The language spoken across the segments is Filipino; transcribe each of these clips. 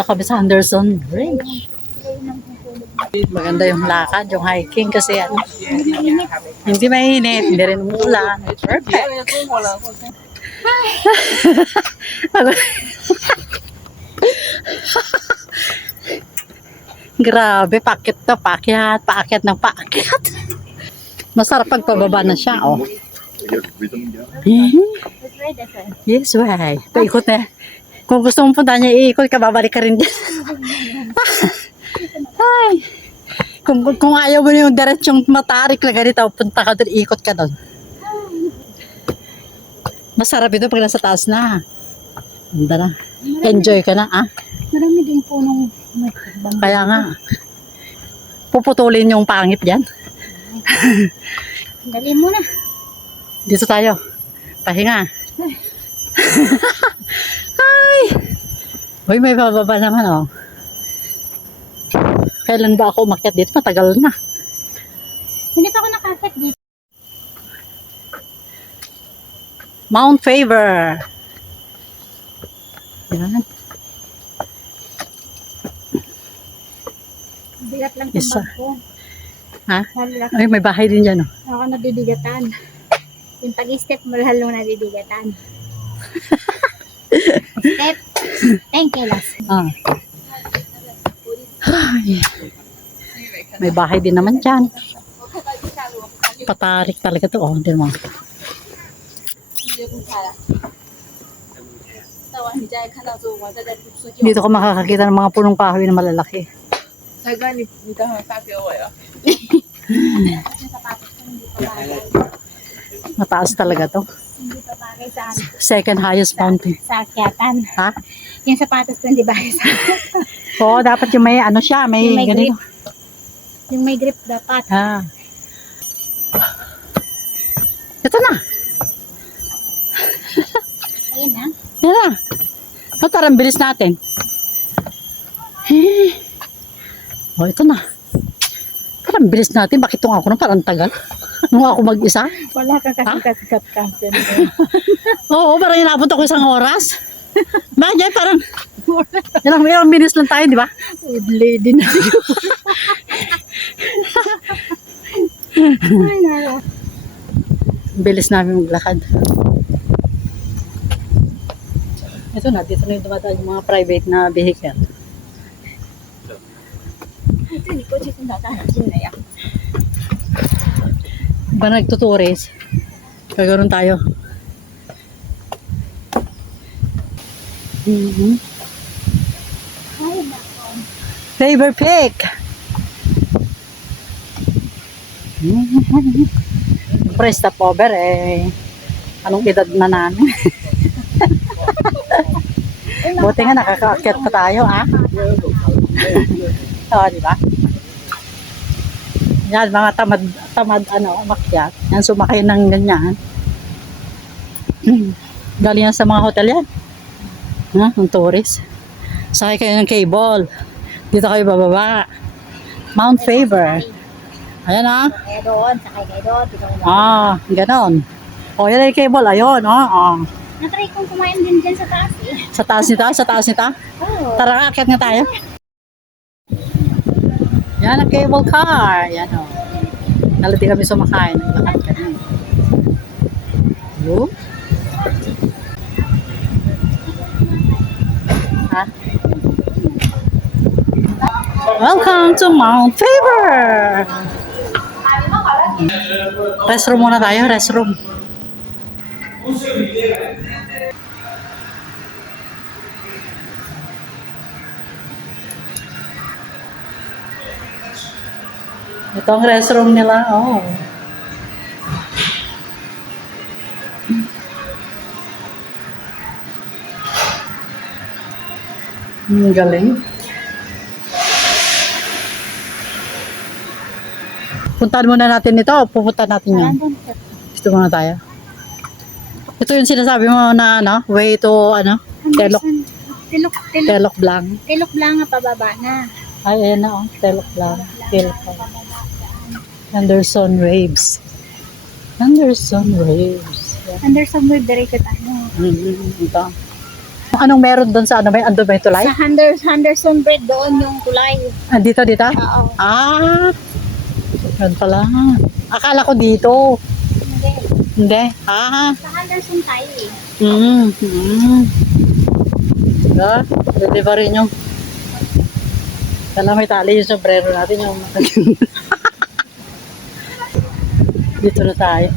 Punta kami sa Anderson Range. Maganda yung lakad, yung hiking kasi ano. Hindi mainit, hindi rin umulan. Perfect. Grabe, paakit to, paakyat ng paakyat. Masarap pag pababa na siya, oh. Yes, why? Paikot na. Kung gusto mong punta niya, iikot ka, babalik ka rin dyan. Ay. Kung ayaw mo na yung diretsong matarik na ganito, punta ka doon, ikot ka doon. Masarap ito pag nasa taas na. Ganda na. Enjoy ka na, ah. Marami din punong Kaya nga. Puputulin yung pangit dyan. Dali mo na. Dito tayo. Pahinga. Ay. Uy, may bababa naman, oh. Kailan ba ako umakyat dito? Matagal na. Hindi pa ako nakakit dito. Mount Faber. Yan. Bigat lang Isa. tumbang ko. Ha? Lalaki. Ay, may bahay din dyan, oh. Ako nabibigatan. Yung pag-step mo lalong nabibigatan. Step. Thank you, last. Ah. Ay. May bahay din naman dyan. Patarik talaga to, oh. Hindi mo. Dito ka makakakita ng mga punong kahoy na malalaki. Mataas talaga to. Hindi pa bagay sa Second highest mountain. sa akyatan. Ha? Yung sapatos ko hindi bagay sa Oo, dapat yung may ano siya, may, Yung may ganito. yung may grip dapat. Ah. Ito na. Ayun ha. Yan na. O, tarang bilis natin. O, ito na. Parang bilis natin. Bakit itong ako na parang tagal? Nung ako mag-isa? Wala kang kasikat ka. Oo, parang inabot ako isang oras. Bakit parang ilang minutes lang tayo, di ba? Old lady na. Ay, nara. Bilis namin maglakad. Ito na, dito na yung dumadaan yung mga private na vehicle. Ito, hindi ko siya sinatahan na yan. Ba nagtuturis? Kagaroon tayo. Ay, nako. Faber Peak. Siyempre, stopover eh. Anong edad na namin? Buti nga nakakaakyat pa tayo, ah. Oo, di ba? Yan, mga tamad, umakyat. Yan, sumakay ng ganyan. Galing yan sa mga hotel yan. Ha, ng tourist. Sakay kayo ng cable. Dito kayo bababa. Mount Faber. Ayan, ah. Kaya doon, sakay kayo doon. Ganon. O, yan yung cable. Ayun, Natry kong kumain din dyan sa taas eh. Sa taas nita, sa taas nita. Oo. Tara, akyat nga tayo. Yan ang cable car. Yan, o. Nalati kami sumakay. Naglakad kami. Hello? Ha? Welcome to Mount Faber! Restroom muna tayo, restroom. Ito ang restroom nila, oh. Galing. Puntahan muna natin ito o pupunta natin yan? Dito muna tayo. Ito yung sinasabi mo na way to Telok Blanc. Telok Blanc pababa na. Ay, ayan na oh. Telok Blanc. Anderson Waves. Anderson Wave, diretso tayo. Ito. Anong meron doon sa ano? May ando ba yung tulay? Sa Henderson Bread doon yung tulay. Ah, dito? Oo. Ah, yun pala. Akala ko dito. Hindi. Hindi. Ah, Sa Henderson tayo eh. Diba? Pwede pa rin yung kala may tali yung sombrero natin yung dito na tayo.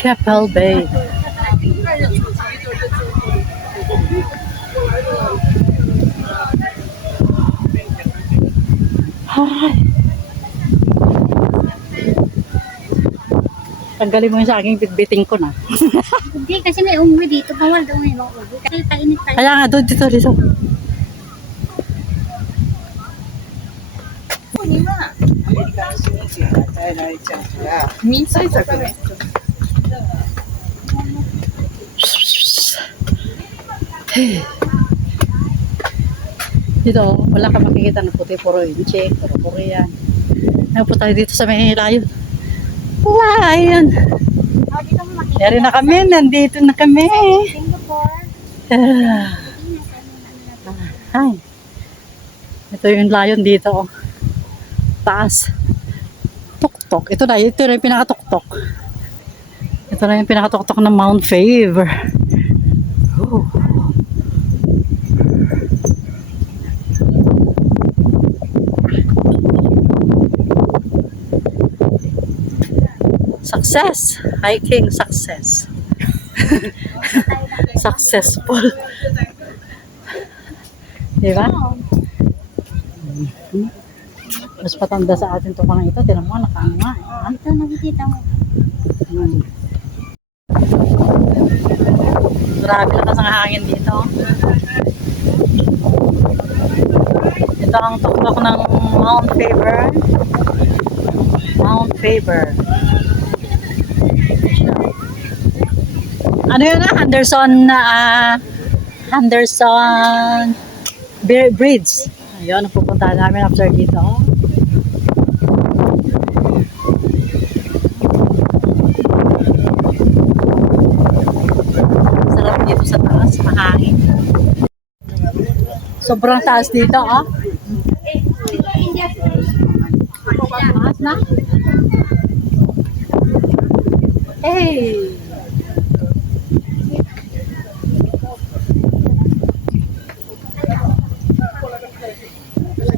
Keppel Bay. Ay. Tanggalin mo yung sa aking bitbiting ko na. Hindi, kasi may umuwi dito. Bawal daw may mga umuwi. Kasi painit tayo. Kaya nga doon, dito. Dito, wala ka makikita ng puti, puro inche, puro Korean. Ngayon po tayo dito sa may layo. Wala, ayan. Oh, dito mo makikita. Yari na kami, nandito na kami. Singapore. Ay. Ito yung layon dito. Taas. Tuktok. Ito na yung pinakatuktok. Ito na yung pinakatuktok ng Mount Faber. Oh. Success. Hiking success. Successful. Diba? Mas patanda sa atin itong mga ito. Tinan mo, nakaano nga. Ito, nakikita mo. Grabe lakas ang hangin dito. Ito ang tuktok ng Mount Faber. Mount Faber. Ano yun na? Henderson Bridge. Ayun, ang pupuntahan namin after dito. Sarap dito sa taas, mahangin. Sobrang taas dito, ah. Taas na. Hey!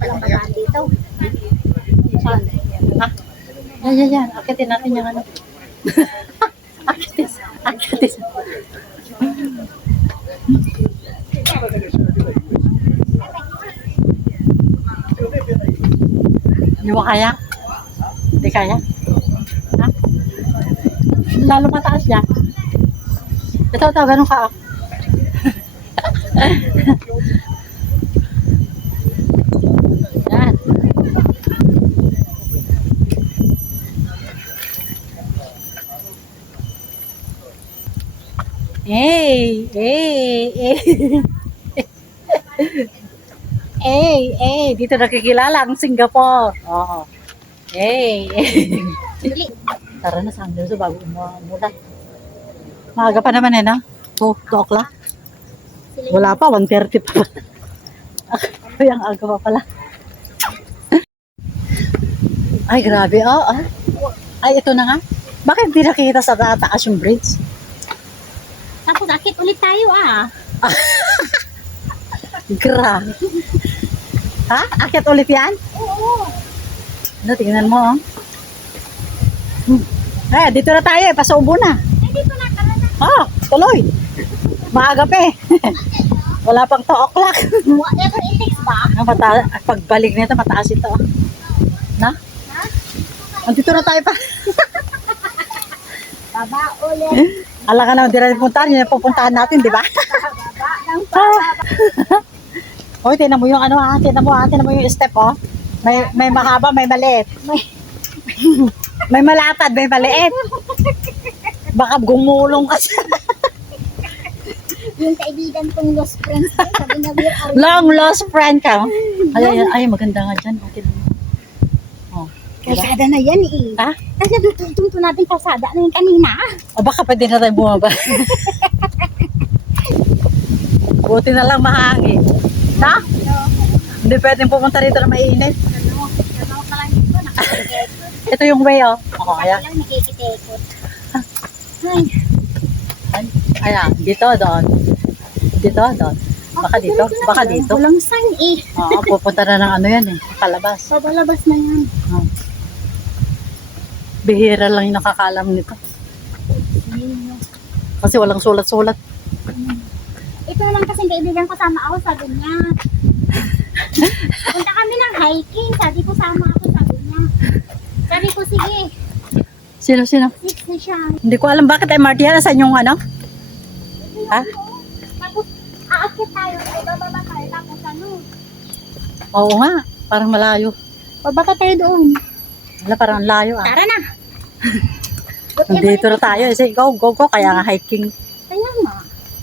Walang bataan dito. Saan? Ha? Yan. Akitin natin yung ano. Akitin. Hindi mo kaya? Hindi kaya? Ha? Lalo mataas yan. Ito, ganun ka. Yan. Hey! Dito nakikilala ang Singapore. Oo. Hey! Dali. Tara na sa hanggang sa bago umulan. Maaga pa naman no? 2 o'clock. Wala pa, 1:30 pa. Ay, ang aga pa pala. Ay, grabe. Ay, ito na nga. Bakit hindi nakikita sa taas yung bridge? Tapos akit ulit tayo Grabe. Ha? Akyat ulit yan? Oo. Ano, tingnan mo, Ay, dito na tayo, pasaubo na. Dito na, tara na. Tuloy. Maaga pa eh. Wala pang 2 o'clock. Whatever it takes ba? Pagbalik nito, mataas ito. Na? Ha? Andito na tayo pa. Baba ulit. Alam ka na, hindi na puntahan. Yun ang pupuntahan natin, di ba? Baba ng baba. Hoy, tinan mo yung ano tinan mo yung step, May mahaba, may maliit. May malatad, may maliit. Baka gumulong ka siya. Yung kaibigan kong lost friends, sabi na we're are Long lost friend ka. Ay, maganda nga dyan. Okay lang. Diba? Kalsada na yan eh. Ha? Kasi tutungtong natin kasada na yung kanina. O baka pwede na tayo bumaba. Buti na lang mahangin. Na? Hindi pwedeng pumunta rito na mainit. Ano pa lang dito, nakikita. Ito yung way, oh. Oo, kaya. lang nakikitekot. Ay, Ayan, dito, doon. Dito, doon. Baka dito, baka dito. walang sign eh. Oo, pupunta na ng ano yan eh, palabas. Pabalabas na yan. Oh. Bihira lang yung nakakalam nito. Kasi walang sulat-sulat. Ito naman kasing kaibigan ko, sama ako, sabi niya. Punta kami ng hiking, sabi ko sama ako, sabi niya. Sabi ko, sige, Sino? 6 na siya. Hindi ko alam bakit MRT yan. Saan yung ano? Ha? Tapos, aakit tayo, ay bababa tayo, tapos ano, Oo nga, parang malayo. bababa tayo doon. Wala, parang ang layo ah. Tara na. Dito na tayo. Sige, go. Kaya nga hiking. Kaya nga.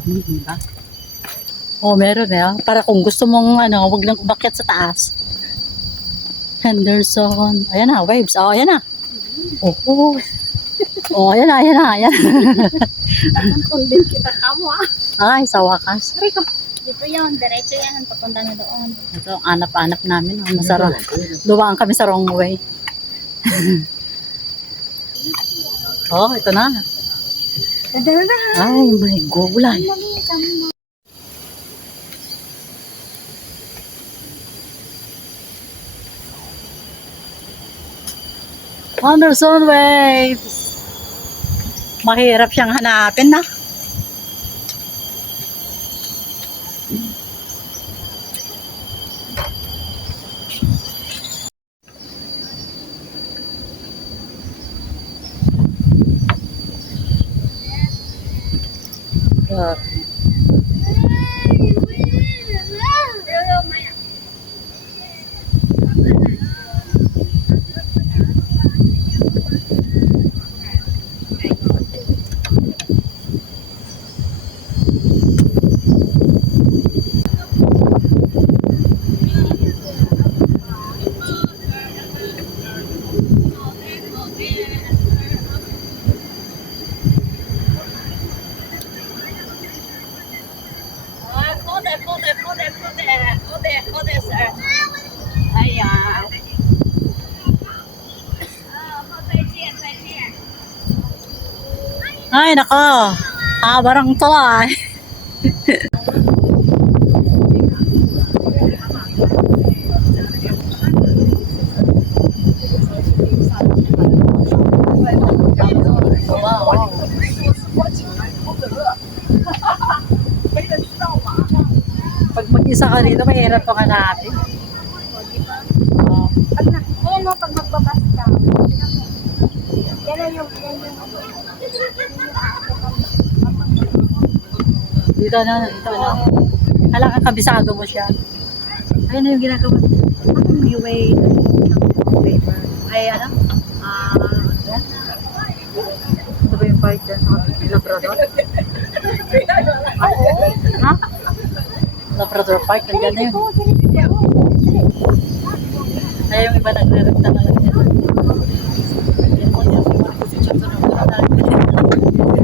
Diba? Oh, meron eh. Para kung gusto mong ano, wag lang umakyat sa taas. Henderson. Ayan na, waves. Oh, ayan na. Oh. Oh, ayan na. Kundin kita kamo ah. Ay, sa wakas. Dito yun, diretso yan, papunta na doon. Ito, ang anap-anap namin. Oh, masarap. Dumaan kami sa wrong way. Oh, ito na. Tara na. Ay, my gulay. Henderson Waves. Mahirap siyang hanapin na. Ay, nako. Barang to ay. Pag mag-isa ka rito, mahirap pang hanapin. Ayan mo, pag magbabas ka. Yan yung Dito na. Kailangan kabisado mo siya. Ayun na yung ginagawa. Yung way paper. Ay, ano? Yan. Ito ba yung part dyan? Labrador? Ha? Labrador Park, nandiyan na yun. Ay, yung iba nagre-repta na lang yan.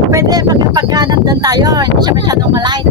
Pwede pagka nandun tayo, hindi siya masyadong malight.